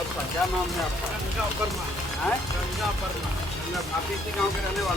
आपका क्या नाम है आपका? गंगा वर्मा। गंगा वर्मा। आप इसी गांव के रहने वाले?